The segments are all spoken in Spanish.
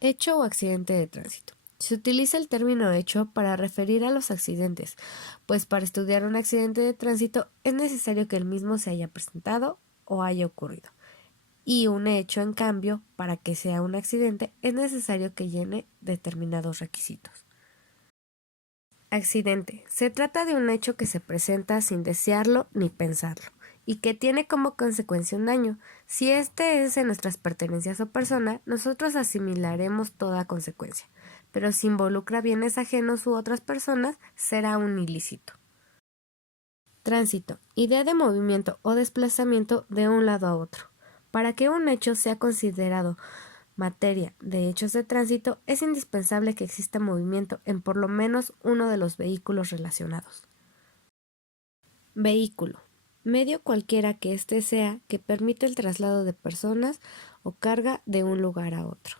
Hecho o accidente de tránsito. Se utiliza el término hecho para referir a los accidentes, pues para estudiar un accidente de tránsito es necesario que el mismo se haya presentado o haya ocurrido. Y un hecho, en cambio, para que sea un accidente es necesario que llene determinados requisitos. Accidente. Se trata de un hecho que se presenta sin desearlo ni pensarlo y que tiene como consecuencia un daño. Si este es en nuestras pertenencias o persona, nosotros asimilaremos toda consecuencia, pero si involucra bienes ajenos u otras personas, será un ilícito. Tránsito. Idea de movimiento o desplazamiento de un lado a otro. Para que un hecho sea considerado materia de hechos de tránsito, es indispensable que exista movimiento en por lo menos uno de los vehículos relacionados. Vehículo. Medio cualquiera que éste sea que permite el traslado de personas o carga de un lugar a otro.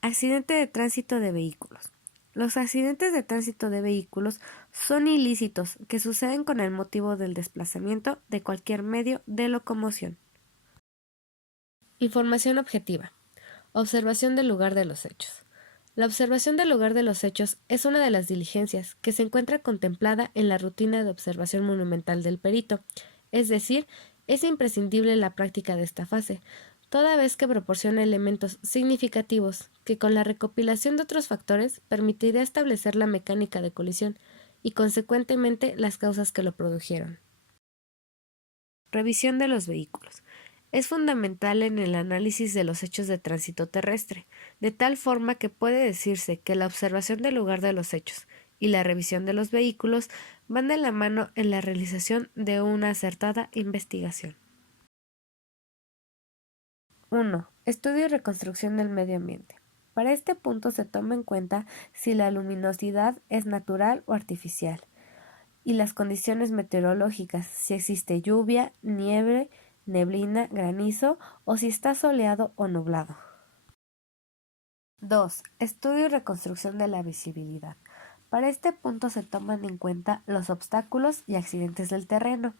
Accidente de tránsito de vehículos. Los accidentes de tránsito de vehículos son ilícitos que suceden con el motivo del desplazamiento de cualquier medio de locomoción. Información objetiva. Observación del lugar de los hechos. La observación del lugar de los hechos es una de las diligencias que se encuentra contemplada en la rutina de observación monumental del perito, es decir, es imprescindible la práctica de esta fase, toda vez que proporciona elementos significativos que con la recopilación de otros factores permitirá establecer la mecánica de colisión y consecuentemente las causas que lo produjeron. Revisión de los vehículos. Es fundamental en el análisis de los hechos de tránsito terrestre, de tal forma que puede decirse que la observación del lugar de los hechos y la revisión de los vehículos van de la mano en la realización de una acertada investigación. 1. Estudio y reconstrucción del medio ambiente. Para este punto se toma en cuenta si la luminosidad es natural o artificial, y las condiciones meteorológicas, si existe lluvia, nieve, neblina, granizo o si está soleado o nublado. 2. Estudio y reconstrucción de la visibilidad. Para este punto se toman en cuenta los obstáculos y accidentes del terreno,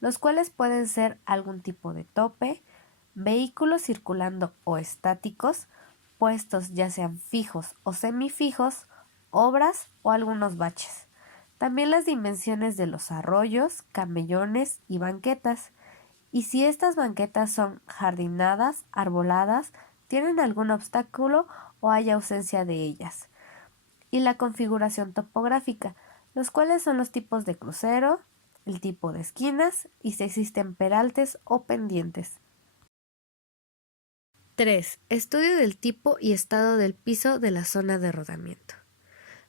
los cuales pueden ser algún tipo de tope, vehículos circulando o estáticos, puestos ya sean fijos o semifijos, obras o algunos baches. También las dimensiones de los arroyos, camellones y banquetas. Y si estas banquetas son jardinadas, arboladas, tienen algún obstáculo o hay ausencia de ellas. Y la configuración topográfica, los cuales son los tipos de crucero, el tipo de esquinas y si existen peraltes o pendientes. 3. Estudio del tipo y estado del piso de la zona de rodamiento.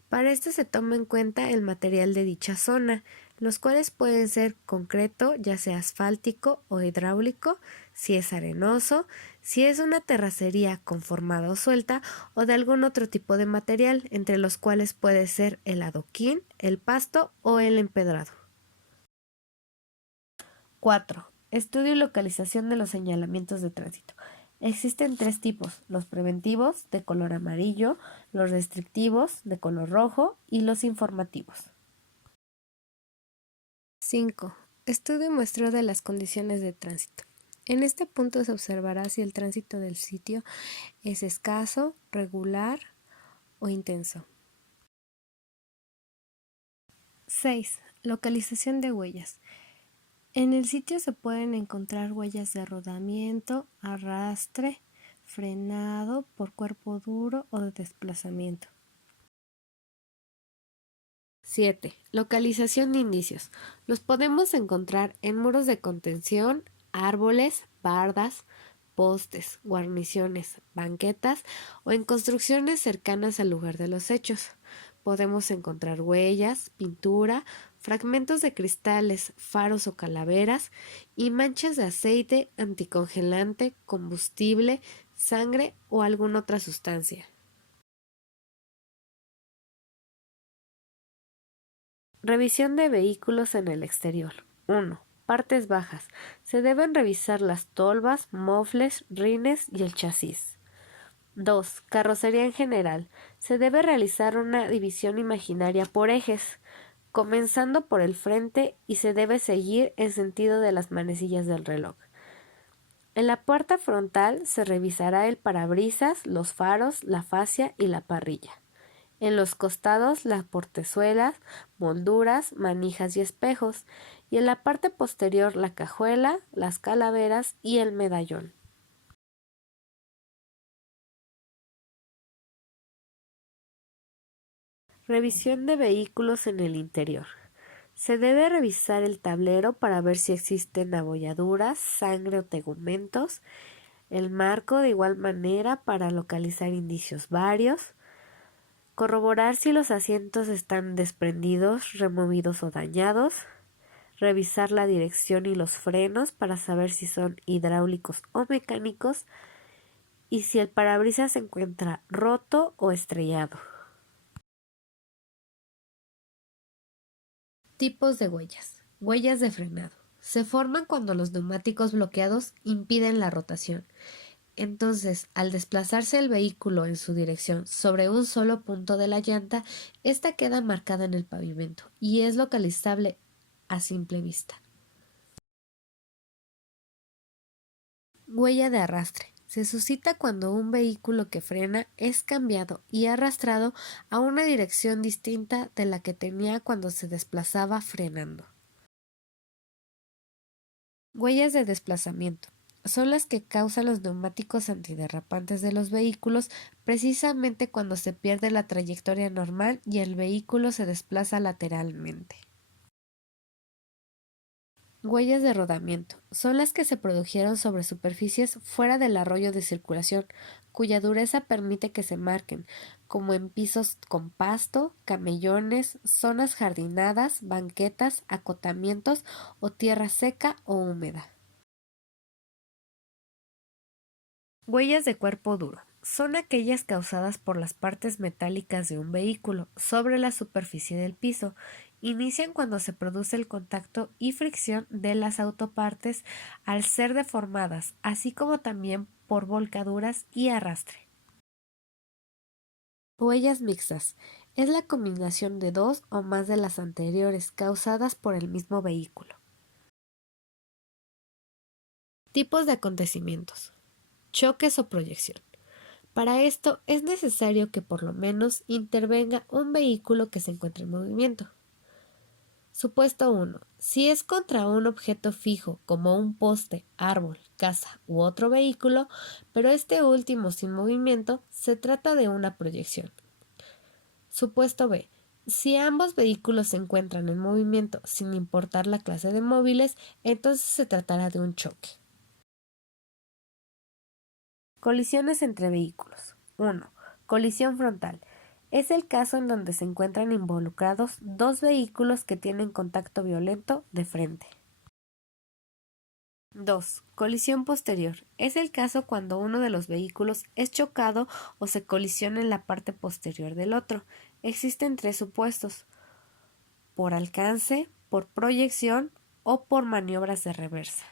Para esto se toma en cuenta el material de dicha zona, los cuales pueden ser concreto, ya sea asfáltico o hidráulico, si es arenoso, si es una terracería conformada o suelta o de algún otro tipo de material, entre los cuales puede ser el adoquín, el pasto o el empedrado. 4. Estudio y localización de los señalamientos de tránsito. Existen tres tipos: los preventivos, de color amarillo, los restrictivos, de color rojo, y los informativos. 5. Estudio y muestreo de las condiciones de tránsito. En este punto se observará si el tránsito del sitio es escaso, regular o intenso. 6. Localización de huellas. En el sitio se pueden encontrar huellas de rodamiento, arrastre, frenado por cuerpo duro o de desplazamiento. 7. Localización de indicios. Los podemos encontrar en muros de contención, árboles, bardas, postes, guarniciones, banquetas o en construcciones cercanas al lugar de los hechos. Podemos encontrar huellas, pintura, fragmentos de cristales, faros o calaveras y manchas de aceite, anticongelante, combustible, sangre o alguna otra sustancia. Revisión de vehículos en el exterior. 1. Partes bajas. Se deben revisar las tolvas, mofles, rines y el chasis. 2. Carrocería en general. Se debe realizar una división imaginaria por ejes, comenzando por el frente y se debe seguir en sentido de las manecillas del reloj. En la puerta frontal se revisará el parabrisas, los faros, la fascia y la parrilla. En los costados las portezuelas, molduras, manijas y espejos, y en la parte posterior la cajuela, las calaveras y el medallón. Revisión de vehículos en el interior. Se debe revisar el tablero para ver si existen abolladuras, sangre o tegumentos, el marco de igual manera para localizar indicios varios, corroborar si los asientos están desprendidos, removidos o dañados, revisar la dirección y los frenos para saber si son hidráulicos o mecánicos y si el parabrisas se encuentra roto o estrellado. Tipos de huellas. Huellas de frenado. Se forman cuando los neumáticos bloqueados impiden la rotación. Entonces, al desplazarse el vehículo en su dirección sobre un solo punto de la llanta, ésta queda marcada en el pavimento y es localizable a simple vista. Huella de arrastre. Se suscita cuando un vehículo que frena es cambiado y arrastrado a una dirección distinta de la que tenía cuando se desplazaba frenando. Huellas de desplazamiento. Son las que causan los neumáticos antiderrapantes de los vehículos precisamente cuando se pierde la trayectoria normal y el vehículo se desplaza lateralmente. Huellas de rodamiento. Son las que se produjeron sobre superficies fuera del arroyo de circulación, cuya dureza permite que se marquen, como en pisos con pasto, camellones, zonas jardinadas, banquetas, acotamientos o tierra seca o húmeda. Huellas de cuerpo duro. Son aquellas causadas por las partes metálicas de un vehículo sobre la superficie del piso. Inician cuando se produce el contacto y fricción de las autopartes al ser deformadas, así como también por volcaduras y arrastre. Huellas mixtas. Es la combinación de dos o más de las anteriores causadas por el mismo vehículo. Tipos de acontecimientos. Choques o proyección. Para esto es necesario que por lo menos intervenga un vehículo que se encuentre en movimiento. Supuesto 1. Si es contra un objeto fijo como un poste, árbol, casa u otro vehículo, pero este último sin movimiento, se trata de una proyección. Supuesto B. Si ambos vehículos se encuentran en movimiento sin importar la clase de móviles, entonces se tratará de un choque. Colisiones entre vehículos. 1. Colisión frontal. Es el caso en donde se encuentran involucrados dos vehículos que tienen contacto violento de frente. 2. Colisión posterior. Es el caso cuando uno de los vehículos es chocado o se colisiona en la parte posterior del otro. Existen tres supuestos: por alcance, por proyección o por maniobras de reversa.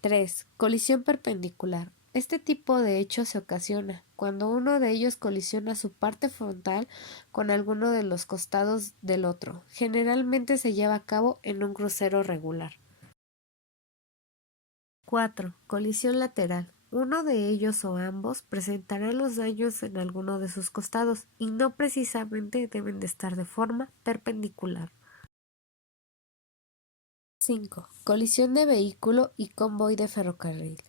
3. Colisión perpendicular. Este tipo de hecho se ocasiona cuando uno de ellos colisiona su parte frontal con alguno de los costados del otro. Generalmente se lleva a cabo en un crucero regular. 4. Colisión lateral. Uno de ellos o ambos presentará los daños en alguno de sus costados y no precisamente deben de estar de forma perpendicular. 5. Colisión de vehículo y convoy de ferrocarril.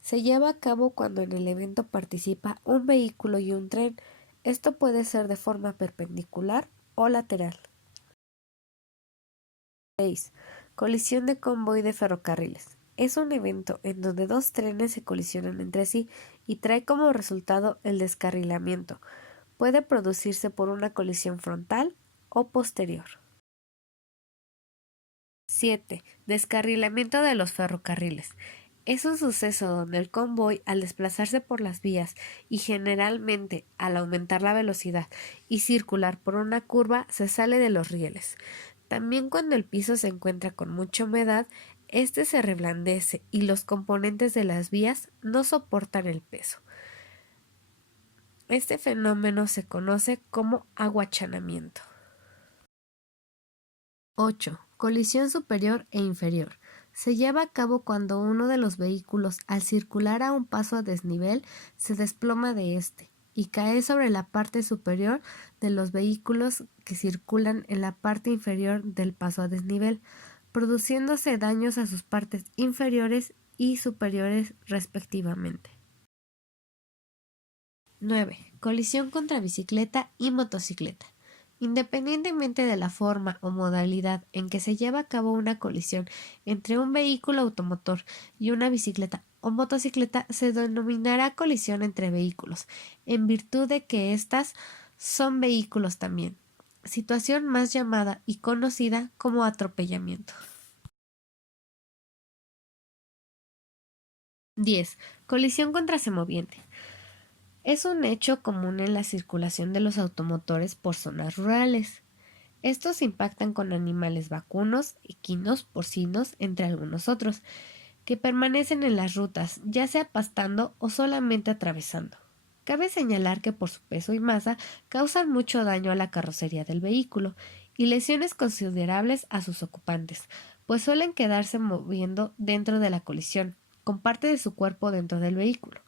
Se lleva a cabo cuando en el evento participa un vehículo y un tren. Esto puede ser de forma perpendicular o lateral. 6. Colisión de convoy de ferrocarriles. Es un evento en donde dos trenes se colisionan entre sí y trae como resultado el descarrilamiento. Puede producirse por una colisión frontal o posterior. 7. Descarrilamiento de los ferrocarriles. Es un suceso donde el convoy, al desplazarse por las vías y generalmente al aumentar la velocidad y circular por una curva, se sale de los rieles. También cuando el piso se encuentra con mucha humedad, este se reblandece y los componentes de las vías no soportan el peso. Este fenómeno se conoce como aguachanamiento. 8. Colisión superior e inferior. Se lleva a cabo cuando uno de los vehículos, al circular a un paso a desnivel, se desploma de este y cae sobre la parte superior de los vehículos que circulan en la parte inferior del paso a desnivel, produciéndose daños a sus partes inferiores y superiores respectivamente. 9. Colisión contra bicicleta y motocicleta. Independientemente de la forma o modalidad en que se lleva a cabo una colisión entre un vehículo automotor y una bicicleta o motocicleta, se denominará colisión entre vehículos, en virtud de que éstas son vehículos también, situación más llamada y conocida como atropellamiento. 10. Colisión contra semoviente. Es un hecho común en la circulación de los automotores por zonas rurales. Estos impactan con animales vacunos, equinos, porcinos, entre algunos otros, que permanecen en las rutas, ya sea pastando o solamente atravesando. Cabe señalar que por su peso y masa causan mucho daño a la carrocería del vehículo y lesiones considerables a sus ocupantes, pues suelen quedarse moviendo dentro de la colisión, con parte de su cuerpo dentro del vehículo.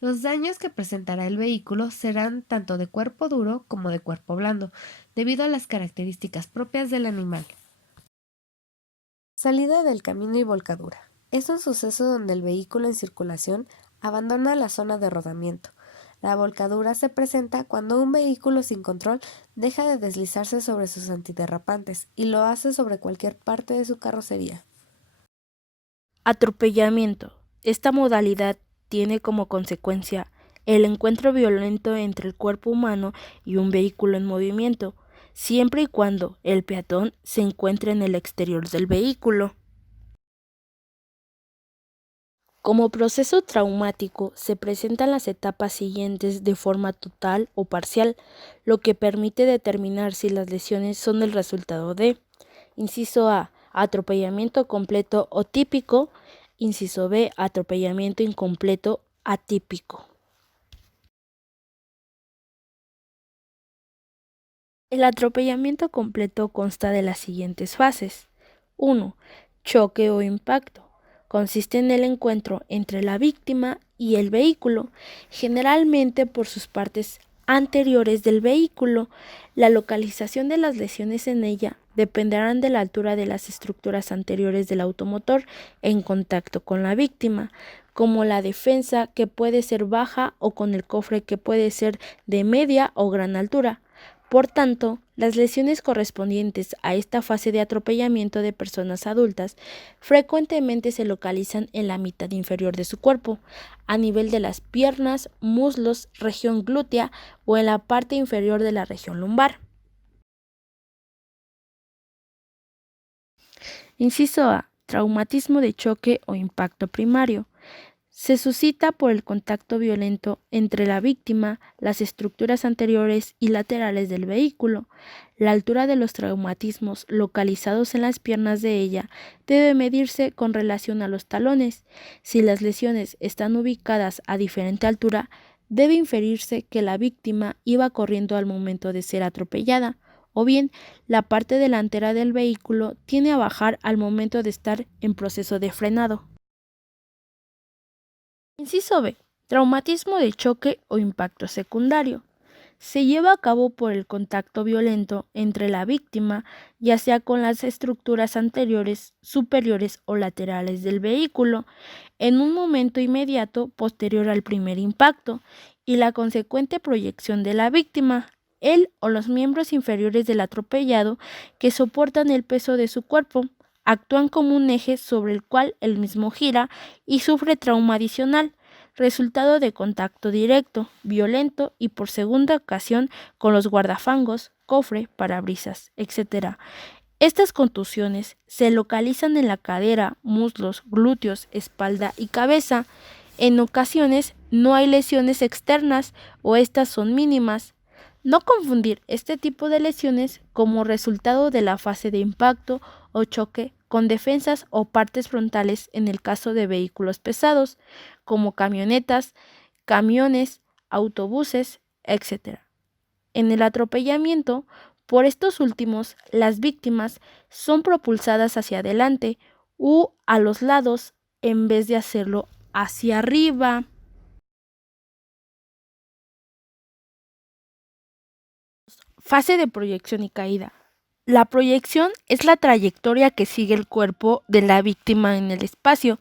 Los daños que presentará el vehículo serán tanto de cuerpo duro como de cuerpo blando, debido a las características propias del animal. Salida del camino y volcadura. Es un suceso donde el vehículo en circulación abandona la zona de rodamiento. La volcadura se presenta cuando un vehículo sin control deja de deslizarse sobre sus antiderrapantes y lo hace sobre cualquier parte de su carrocería. Atropellamiento. Esta modalidad tiene como consecuencia el encuentro violento entre el cuerpo humano y un vehículo en movimiento, siempre y cuando el peatón se encuentre en el exterior del vehículo. Como proceso traumático, se presentan las etapas siguientes de forma total o parcial, lo que permite determinar si las lesiones son el resultado de: inciso A, atropellamiento completo o típico; inciso B, atropellamiento incompleto atípico. El atropellamiento completo consta de las siguientes fases. 1. Choque o impacto. Consiste en el encuentro entre la víctima y el vehículo, generalmente por sus partes anteriores del vehículo. La localización de las lesiones en ella dependerán de la altura de las estructuras anteriores del automotor en contacto con la víctima, como la defensa, que puede ser baja, o con el cofre, que puede ser de media o gran altura. Por tanto, las lesiones correspondientes a esta fase de atropellamiento de personas adultas frecuentemente se localizan en la mitad inferior de su cuerpo, a nivel de las piernas, muslos, región glútea o en la parte inferior de la región lumbar. Inciso A. Traumatismo de choque o impacto primario. Se suscita por el contacto violento entre la víctima, las estructuras anteriores y laterales del vehículo. La altura de los traumatismos localizados en las piernas de ella debe medirse con relación a los talones. Si las lesiones están ubicadas a diferente altura, debe inferirse que la víctima iba corriendo al momento de ser atropellada, o bien la parte delantera del vehículo tiende a bajar al momento de estar en proceso de frenado. Inciso B. Traumatismo de choque o impacto secundario. Se lleva a cabo por el contacto violento entre la víctima, ya sea con las estructuras anteriores, superiores o laterales del vehículo, en un momento inmediato posterior al primer impacto, y la consecuente proyección de la víctima, él o los miembros inferiores del atropellado, que soportan el peso de su cuerpo, actúan como un eje sobre el cual el mismo gira y sufre trauma adicional, resultado de contacto directo, violento y por segunda ocasión con los guardafangos, cofre, parabrisas, etc. Estas contusiones se localizan en la cadera, muslos, glúteos, espalda y cabeza. En ocasiones no hay lesiones externas o estas son mínimas. No confundir este tipo de lesiones como resultado de la fase de impacto o choque con defensas o partes frontales en el caso de vehículos pesados, como camionetas, camiones, autobuses, etc. En el atropellamiento, por estos últimos, las víctimas son propulsadas hacia adelante u a los lados en vez de hacerlo hacia arriba. Fase de proyección y caída. La proyección es la trayectoria que sigue el cuerpo de la víctima en el espacio.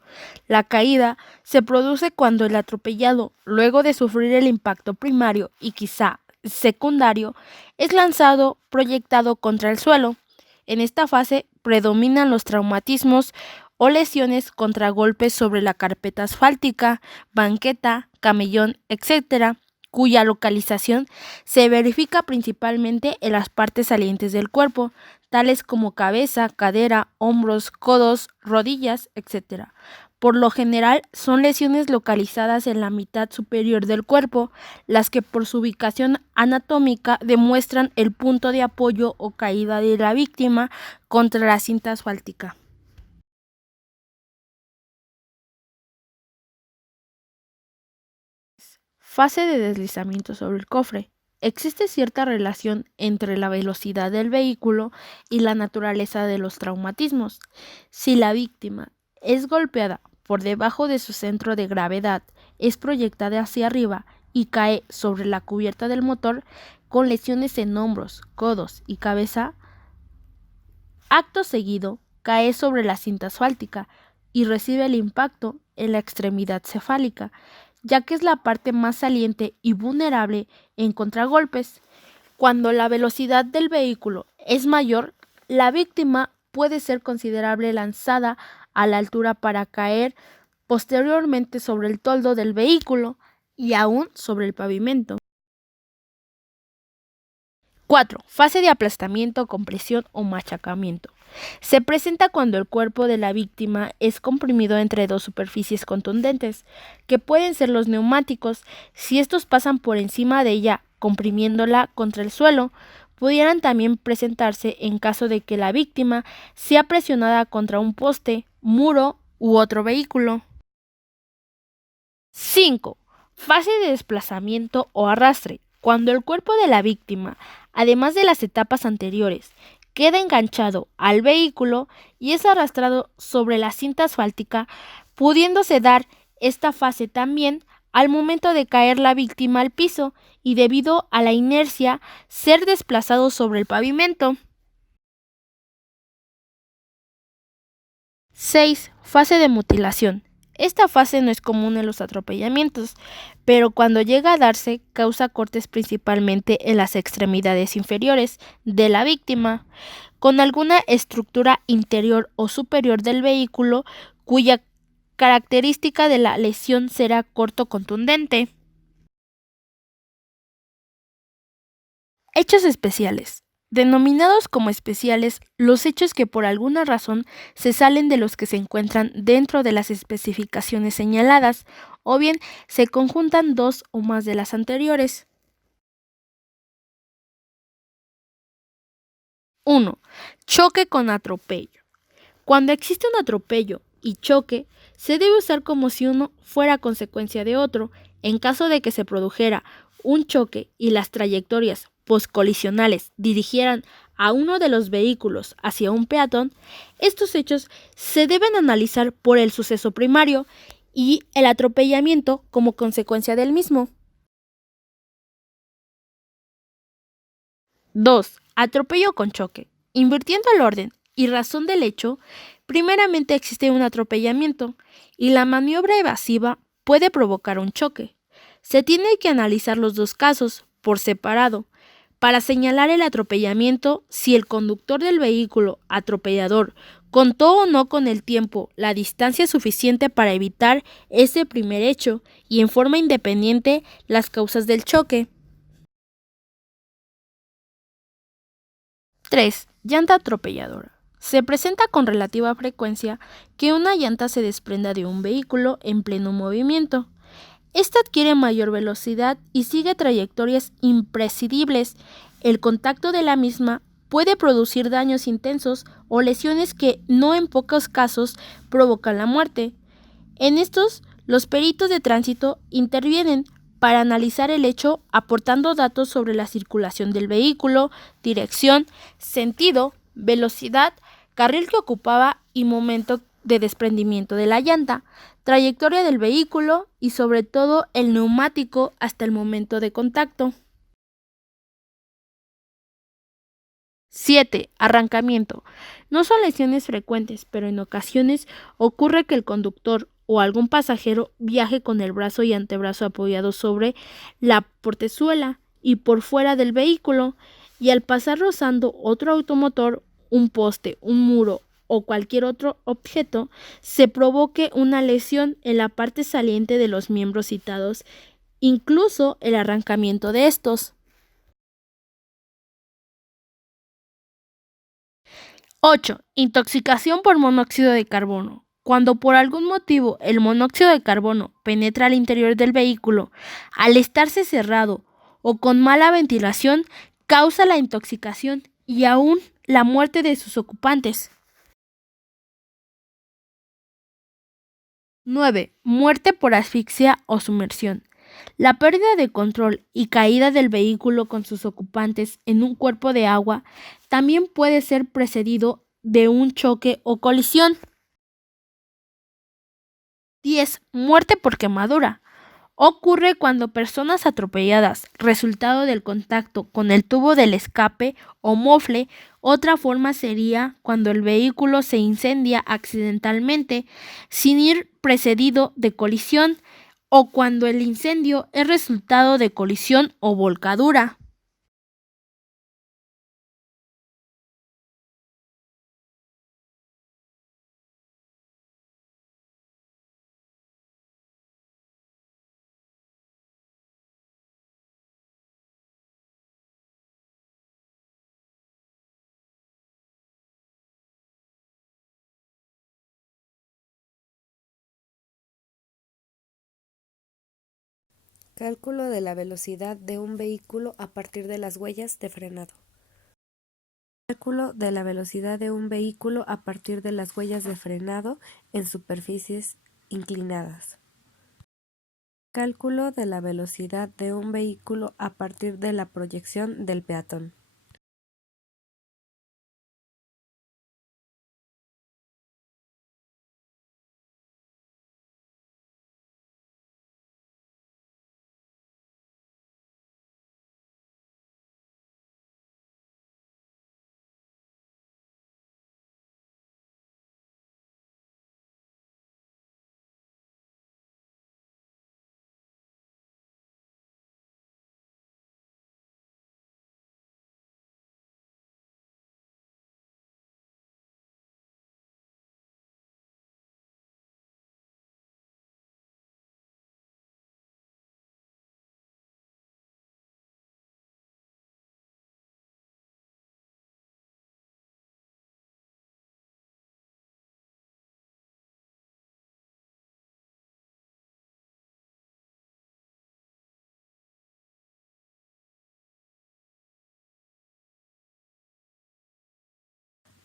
La caída se produce cuando el atropellado, luego de sufrir el impacto primario y quizá secundario, es lanzado proyectado contra el suelo. En esta fase predominan los traumatismos o lesiones contra golpes sobre la carpeta asfáltica, banqueta, camellón, etc., cuya localización se verifica principalmente en las partes salientes del cuerpo, tales como cabeza, cadera, hombros, codos, rodillas, etc. Por lo general son lesiones localizadas en la mitad superior del cuerpo, las que por su ubicación anatómica demuestran el punto de apoyo o caída de la víctima contra la cinta asfáltica. Fase de deslizamiento sobre el cofre. Existe cierta relación entre la velocidad del vehículo y la naturaleza de los traumatismos. Si la víctima es golpeada por debajo de su centro de gravedad, es proyectada hacia arriba y cae sobre la cubierta del motor con lesiones en hombros, codos y cabeza, acto seguido cae sobre la cinta asfáltica y recibe el impacto en la extremidad cefálica, ya que es la parte más saliente y vulnerable en contragolpes. Cuando la velocidad del vehículo es mayor, la víctima puede ser considerable lanzada a la altura para caer posteriormente sobre el toldo del vehículo y aún sobre el pavimento. 4. Fase de aplastamiento, compresión o machacamiento. Se presenta cuando el cuerpo de la víctima es comprimido entre dos superficies contundentes, que pueden ser los neumáticos. Si estos pasan por encima de ella, comprimiéndola contra el suelo, pudieran también presentarse en caso de que la víctima sea presionada contra un poste, muro u otro vehículo. 5. Fase de desplazamiento o arrastre. Cuando el cuerpo de la víctima, además de las etapas anteriores, queda enganchado al vehículo y es arrastrado sobre la cinta asfáltica, pudiéndose dar esta fase también al momento de caer la víctima al piso y debido a la inercia ser desplazado sobre el pavimento. 6. Fase de mutilación. Esta fase no es común en los atropellamientos, pero cuando llega a darse causa cortes principalmente en las extremidades inferiores de la víctima, con alguna estructura interior o superior del vehículo cuya característica de la lesión será corto contundente. Hechos especiales. Denominados como especiales, los hechos que por alguna razón se salen de los que se encuentran dentro de las especificaciones señaladas, o bien se conjuntan dos o más de las anteriores. 1. Choque con atropello. Cuando existe un atropello y choque, se debe usar como si uno fuera consecuencia de otro. En caso de que se produjera un choque y las trayectorias poscolisionales dirigieran a uno de los vehículos hacia un peatón, estos hechos se deben analizar por el suceso primario y el atropellamiento como consecuencia del mismo. 2. Atropello con choque. Invirtiendo el orden y razón del hecho, primeramente existe un atropellamiento y la maniobra evasiva puede provocar un choque. Se tiene que analizar los dos casos por separado para señalar el atropellamiento si el conductor del vehículo atropellador contó o no con el tiempo la distancia suficiente para evitar ese primer hecho y en forma independiente las causas del choque. 3. Llanta atropelladora. Se presenta con relativa frecuencia que una llanta se desprenda de un vehículo en pleno movimiento. Esta adquiere mayor velocidad y sigue trayectorias imprescindibles. El contacto de la misma puede producir daños intensos o lesiones que no en pocos casos provocan la muerte. En estos, los peritos de tránsito intervienen para analizar el hecho aportando datos sobre la circulación del vehículo, dirección, sentido, velocidad, carril que ocupaba y momento de desprendimiento de la llanta, trayectoria del vehículo y sobre todo el neumático hasta el momento de contacto. 7. Arrancamiento. No son lesiones frecuentes, pero en ocasiones ocurre que el conductor o algún pasajero viaje con el brazo y antebrazo apoyados sobre la portezuela y por fuera del vehículo, y al pasar rozando otro automotor, un poste, un muro o cualquier otro objeto, se provoque una lesión en la parte saliente de los miembros citados, incluso el arrancamiento de estos. 8. Intoxicación por monóxido de carbono. Cuando por algún motivo el monóxido de carbono penetra al interior del vehículo, al estarse cerrado o con mala ventilación, causa la intoxicación y aún la muerte de sus ocupantes. 9. Muerte por asfixia o sumersión. La pérdida de control y caída del vehículo con sus ocupantes en un cuerpo de agua también puede ser precedido de un choque o colisión. 10. Muerte por quemadura. Ocurre cuando personas atropelladas, resultado del contacto con el tubo del escape o mofle. Otra forma sería cuando el vehículo se incendia accidentalmente sin ir precedido de colisión, o cuando el incendio es resultado de colisión o volcadura. Cálculo de la velocidad de un vehículo a partir de las huellas de frenado. Cálculo de la velocidad de un vehículo a partir de las huellas de frenado en superficies inclinadas. Cálculo de la velocidad de un vehículo a partir de la proyección del peatón.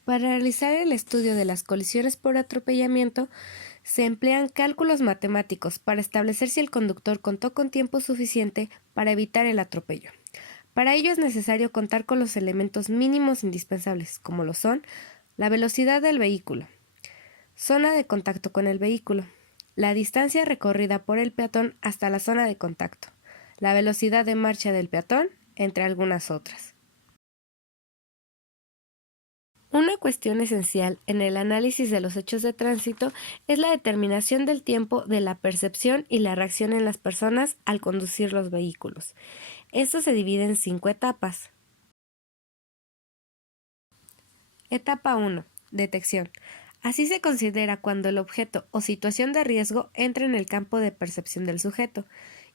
Para realizar el estudio de las colisiones por atropellamiento, se emplean cálculos matemáticos para establecer si el conductor contó con tiempo suficiente para evitar el atropello. Para ello es necesario contar con los elementos mínimos indispensables, como lo son la velocidad del vehículo, zona de contacto con el vehículo, la distancia recorrida por el peatón hasta la zona de contacto, la velocidad de marcha del peatón, entre algunas otras. Una cuestión esencial en el análisis de los hechos de tránsito es la determinación del tiempo de la percepción y la reacción en las personas al conducir los vehículos. Esto se divide en 5 etapas. Etapa 1. Detección. Así se considera cuando el objeto o situación de riesgo entra en el campo de percepción del sujeto,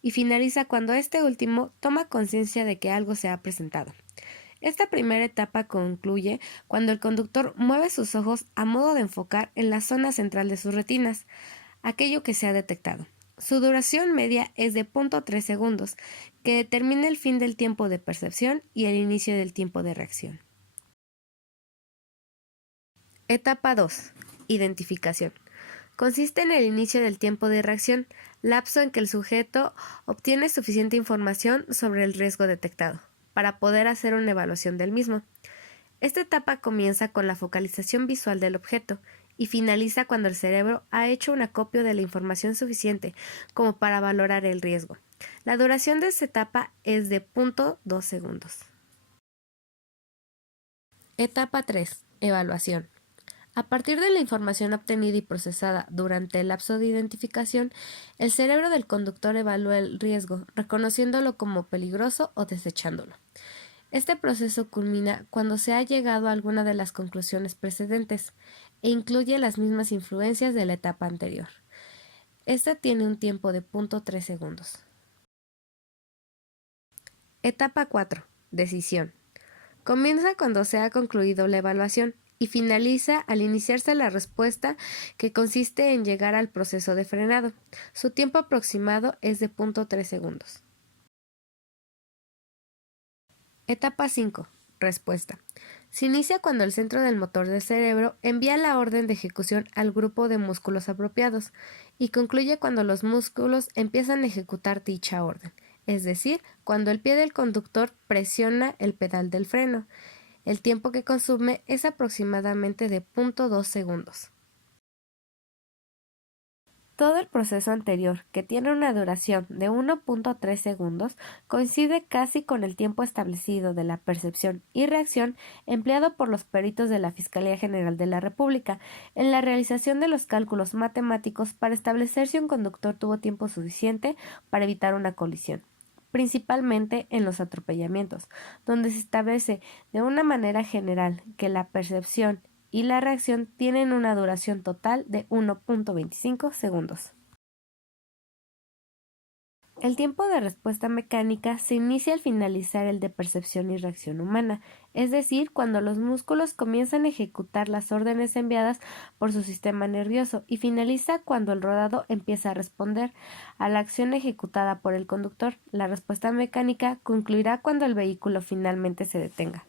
y finaliza cuando este último toma conciencia de que algo se ha presentado. Esta primera etapa concluye cuando el conductor mueve sus ojos a modo de enfocar en la zona central de sus retinas aquello que se ha detectado. Su duración media es de 0.3 segundos, que determina el fin del tiempo de percepción y el inicio del tiempo de reacción. Etapa 2. Identificación. Consiste en el inicio del tiempo de reacción, lapso en que el sujeto obtiene suficiente información sobre el riesgo detectado para poder hacer una evaluación del mismo. Esta etapa comienza con la focalización visual del objeto y finaliza cuando el cerebro ha hecho un acopio de la información suficiente como para valorar el riesgo. La duración de esta etapa es de 0.2 segundos. Etapa 3. Evaluación. A partir de la información obtenida y procesada durante el lapso de identificación, el cerebro del conductor evalúa el riesgo, reconociéndolo como peligroso o desechándolo. Este proceso culmina cuando se ha llegado a alguna de las conclusiones precedentes e incluye las mismas influencias de la etapa anterior. Esta tiene un tiempo de 0.3 segundos. Etapa 4. Decisión. Comienza cuando se ha concluido la evaluación y finaliza al iniciarse la respuesta, que consiste en llegar al proceso de frenado. Su tiempo aproximado es de 0.3 segundos. Etapa 5. Respuesta. Se inicia cuando el centro del motor del cerebro envía la orden de ejecución al grupo de músculos apropiados y concluye cuando los músculos empiezan a ejecutar dicha orden, es decir, cuando el pie del conductor presiona el pedal del freno. El tiempo que consume es aproximadamente de 0.2 segundos. Todo el proceso anterior, que tiene una duración de 1.3 segundos, coincide casi con el tiempo establecido de la percepción y reacción empleado por los peritos de la Fiscalía General de la República en la realización de los cálculos matemáticos para establecer si un conductor tuvo tiempo suficiente para evitar una colisión, principalmente en los atropellamientos, donde se establece de una manera general que la percepción y la reacción tienen una duración total de 1.25 segundos. El tiempo de respuesta mecánica se inicia al finalizar el de percepción y reacción humana, es decir, cuando los músculos comienzan a ejecutar las órdenes enviadas por su sistema nervioso, y finaliza cuando el rodado empieza a responder a la acción ejecutada por el conductor. La respuesta mecánica concluirá cuando el vehículo finalmente se detenga.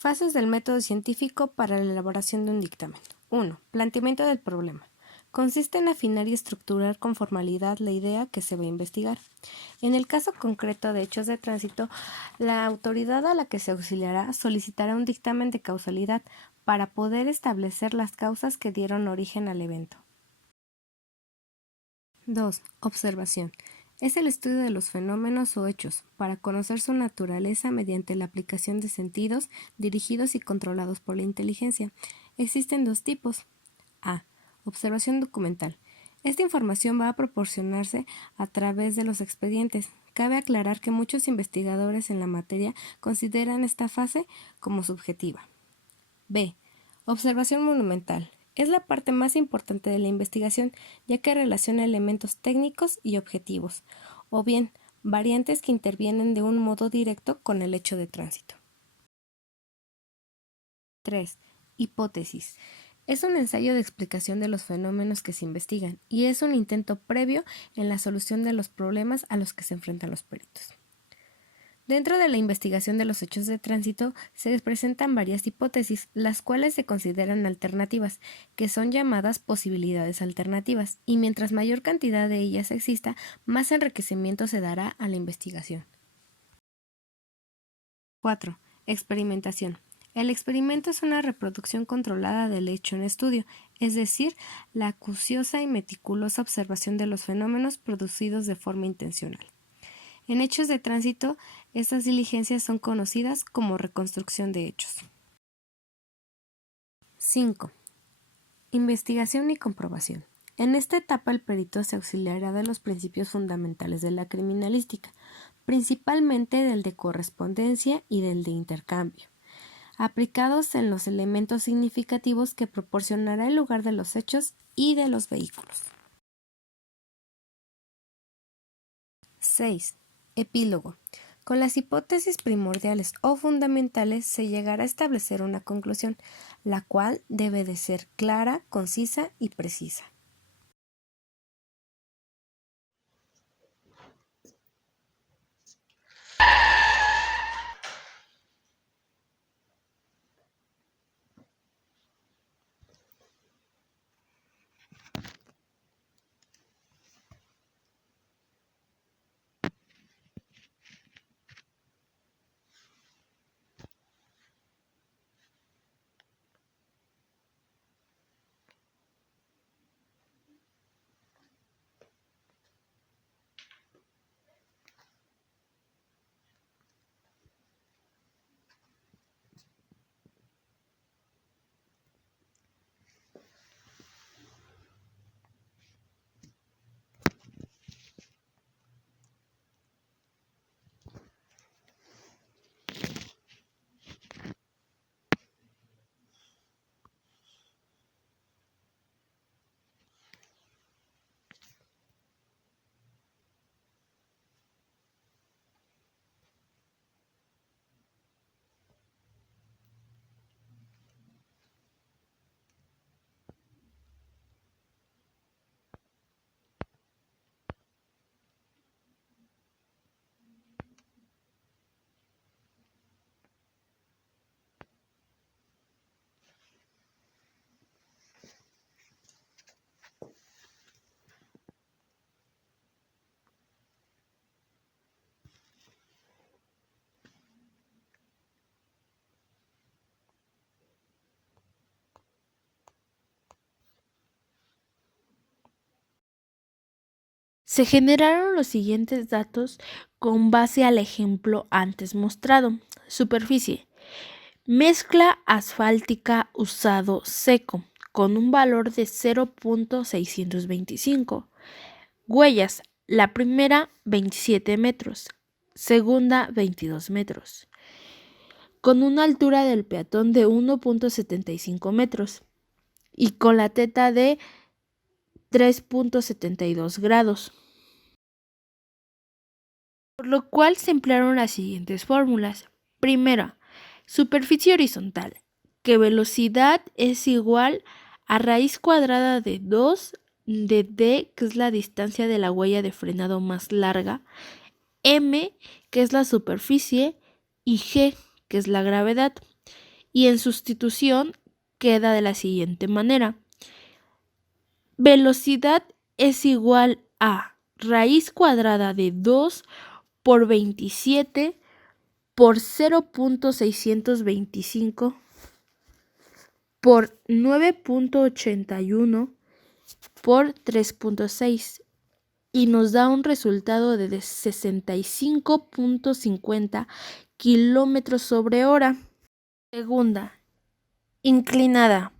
Fases del método científico para la elaboración de un dictamen. 1. Planteamiento del problema. Consiste en afinar y estructurar con formalidad la idea que se va a investigar. En el caso concreto de hechos de tránsito, la autoridad a la que se auxiliará solicitará un dictamen de causalidad para poder establecer las causas que dieron origen al evento. 2. Observación. Es el estudio de los fenómenos o hechos, para conocer su naturaleza mediante la aplicación de sentidos dirigidos y controlados por la inteligencia. Existen dos tipos. A. Observación documental. Esta información va a proporcionarse a través de los expedientes. Cabe aclarar que muchos investigadores en la materia consideran esta fase como subjetiva. B. Observación monumental. Es la parte más importante de la investigación, ya que relaciona elementos técnicos y objetivos, o bien variantes que intervienen de un modo directo con el hecho de tránsito. 3. Hipótesis. Es un ensayo de explicación de los fenómenos que se investigan y es un intento previo en la solución de los problemas a los que se enfrentan los peritos. Dentro de la investigación de los hechos de tránsito se presentan varias hipótesis, las cuales se consideran alternativas, que son llamadas posibilidades alternativas, y mientras mayor cantidad de ellas exista, más enriquecimiento se dará a la investigación. 4. Experimentación. El experimento es una reproducción controlada del hecho en estudio, es decir, la acuciosa y meticulosa observación de los fenómenos producidos de forma intencional. En hechos de tránsito, estas diligencias son conocidas como reconstrucción de hechos. 5. Investigación y comprobación. En esta etapa el perito se auxiliará de los principios fundamentales de la criminalística, principalmente del de correspondencia y del de intercambio, aplicados en los elementos significativos que proporcionará el lugar de los hechos y de los vehículos. 6. Epílogo. Con las hipótesis primordiales o fundamentales se llegará a establecer una conclusión, la cual debe de ser clara, concisa y precisa. Se generaron los siguientes datos con base al ejemplo antes mostrado. Superficie. Mezcla asfáltica usado seco con un valor de 0.625. Huellas. La primera 27 metros, segunda 22 metros, con una altura del peatón de 1.75 metros y con la teta de 3.72 grados. Por lo cual se emplearon las siguientes fórmulas. Primera, superficie horizontal, que velocidad es igual a raíz cuadrada de 2 de D, que es la distancia de la huella de frenado más larga, M, que es la superficie, y G, que es la gravedad. Y en sustitución queda de la siguiente manera. Velocidad es igual a raíz cuadrada de 2 por 27 por 0.625 por 9.81 por 3.6 y nos da un resultado de 65.50 kilómetros sobre hora. Segunda, inclinada.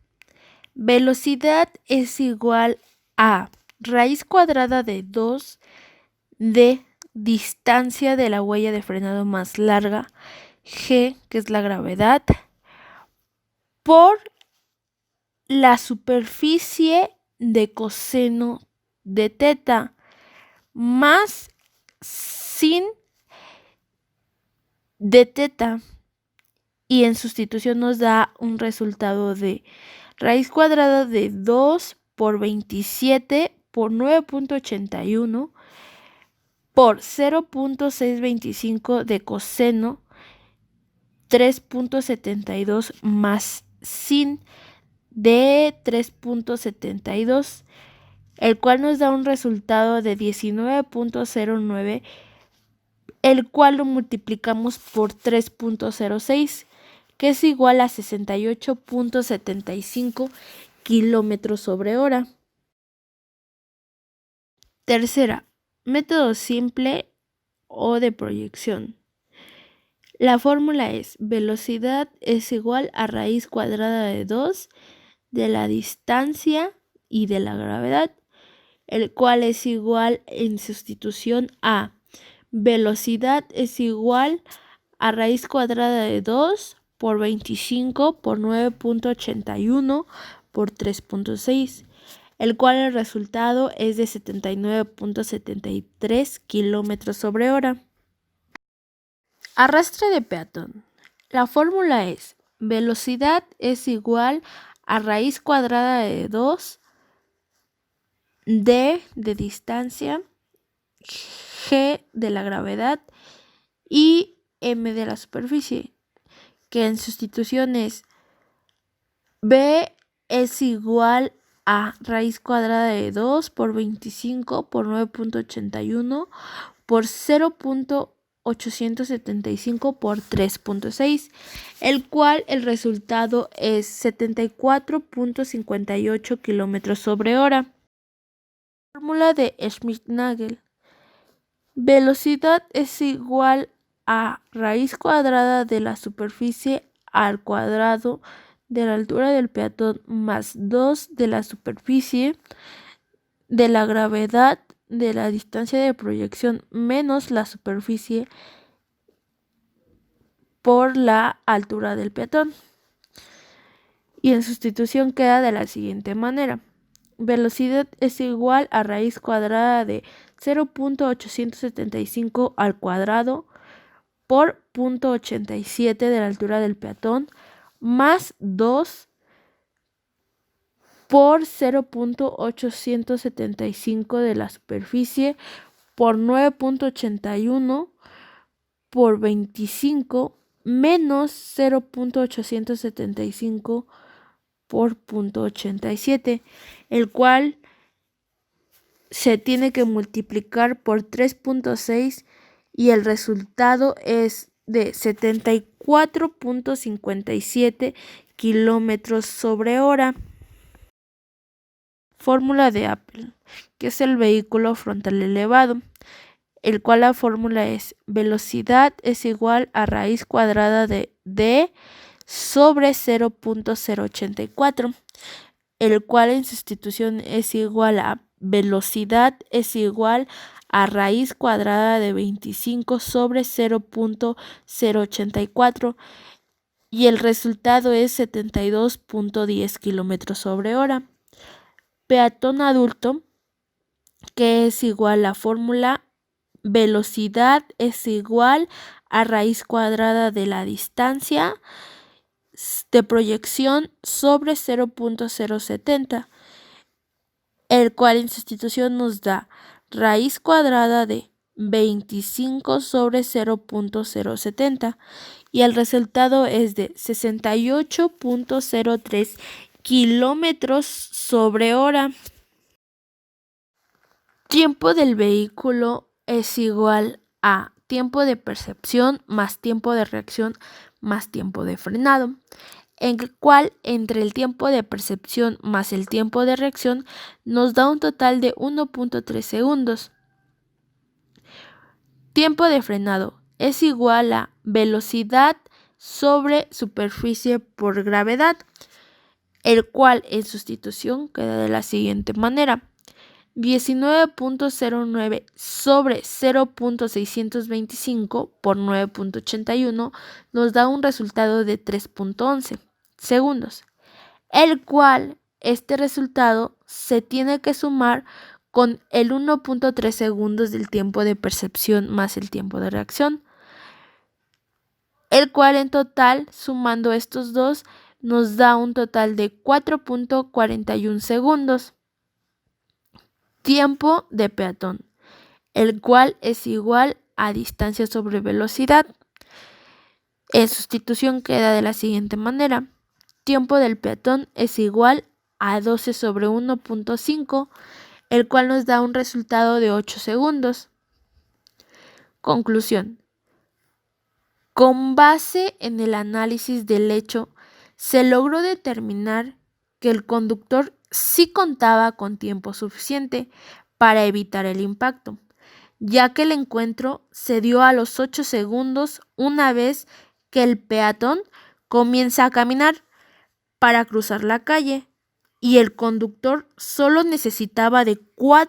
Velocidad es igual a raíz cuadrada de 2 de distancia de la huella de frenado más larga, G, que es la gravedad, por la superficie de coseno de teta más sin de teta, y en sustitución nos da un resultado de raíz cuadrada de 2 por 27 por 9.81 por 0.625 de coseno 3.72 más sin de 3.72, el cual nos da un resultado de 19.09, el cual lo multiplicamos por 3.06, que es igual a 68.75 kilómetros sobre hora. Tercera, método simple o de proyección. La fórmula es velocidad es igual a raíz cuadrada de 2 de la distancia y de la gravedad, el cual es igual en sustitución a velocidad es igual a raíz cuadrada de 2 por 25 por 9.81 por 3.6, el cual el resultado es de 79.73 kilómetros sobre hora. Arrastre de peatón. La fórmula es velocidad es igual a raíz cuadrada de 2 d de distancia, G de la gravedad y M de la superficie, que en sustitución es B es igual a raíz cuadrada de 2 por 25 por 9.81 por 0.875 por 3.6, el cual el resultado es 74.58 kilómetros sobre hora. Fórmula de Schmidt-Nagel. Velocidad es igual a raíz cuadrada de la superficie al cuadrado de la altura del peatón más 2 de la superficie de la gravedad de la distancia de proyección menos la superficie por la altura del peatón. Y en sustitución queda de la siguiente manera. Velocidad es igual a raíz cuadrada de 0.875 al cuadrado por 0.87 de la altura del peatón más 2 por 0.875 de la superficie por 9.81 por 25 menos 0.875 por 0.87, el cual se tiene que multiplicar por 3.6 y el resultado es de 74.57 kilómetros sobre hora. fórmula de Apple, que es el vehículo frontal elevado, el cual la fórmula es velocidad es igual a raíz cuadrada de d sobre 0.084, el cual en sustitución es igual a velocidad es igual a raíz cuadrada de 25 sobre 0.084 y el resultado es 72.10 kilómetros sobre hora. Peatón adulto, que es igual a fórmula velocidad es igual a raíz cuadrada de la distancia de proyección sobre 0.070, el cual en sustitución nos da raíz cuadrada de 25 sobre 0.070 y el resultado es de 68.03 kilómetros sobre hora. Tiempo del vehículo es igual a tiempo de percepción más tiempo de reacción más tiempo de frenado, en el cual entre el tiempo de percepción más el tiempo de reacción nos da un total de 1.3 segundos. Tiempo de frenado es igual a velocidad sobre superficie por gravedad, el cual en sustitución queda de la siguiente manera: 19.09 sobre 0.625 por 9.81 nos da un resultado de 3.11 segundos, el cual este resultado se tiene que sumar con el 1.3 segundos del tiempo de percepción más el tiempo de reacción, el cual en total, sumando estos dos, nos da un total de 4.41 segundos. Tiempo de peatón, el cual es igual a distancia sobre velocidad. En sustitución queda de la siguiente manera: tiempo del peatón es igual a 12 sobre 1.5, el cual nos da un resultado de 8 segundos. Conclusión. Con base en el análisis del hecho, se logró determinar que el conductor sí contaba con tiempo suficiente para evitar el impacto, ya que el encuentro se dio a los 8 segundos una vez que el peatón comienza a caminar para cruzar la calle y el conductor solo necesitaba de 4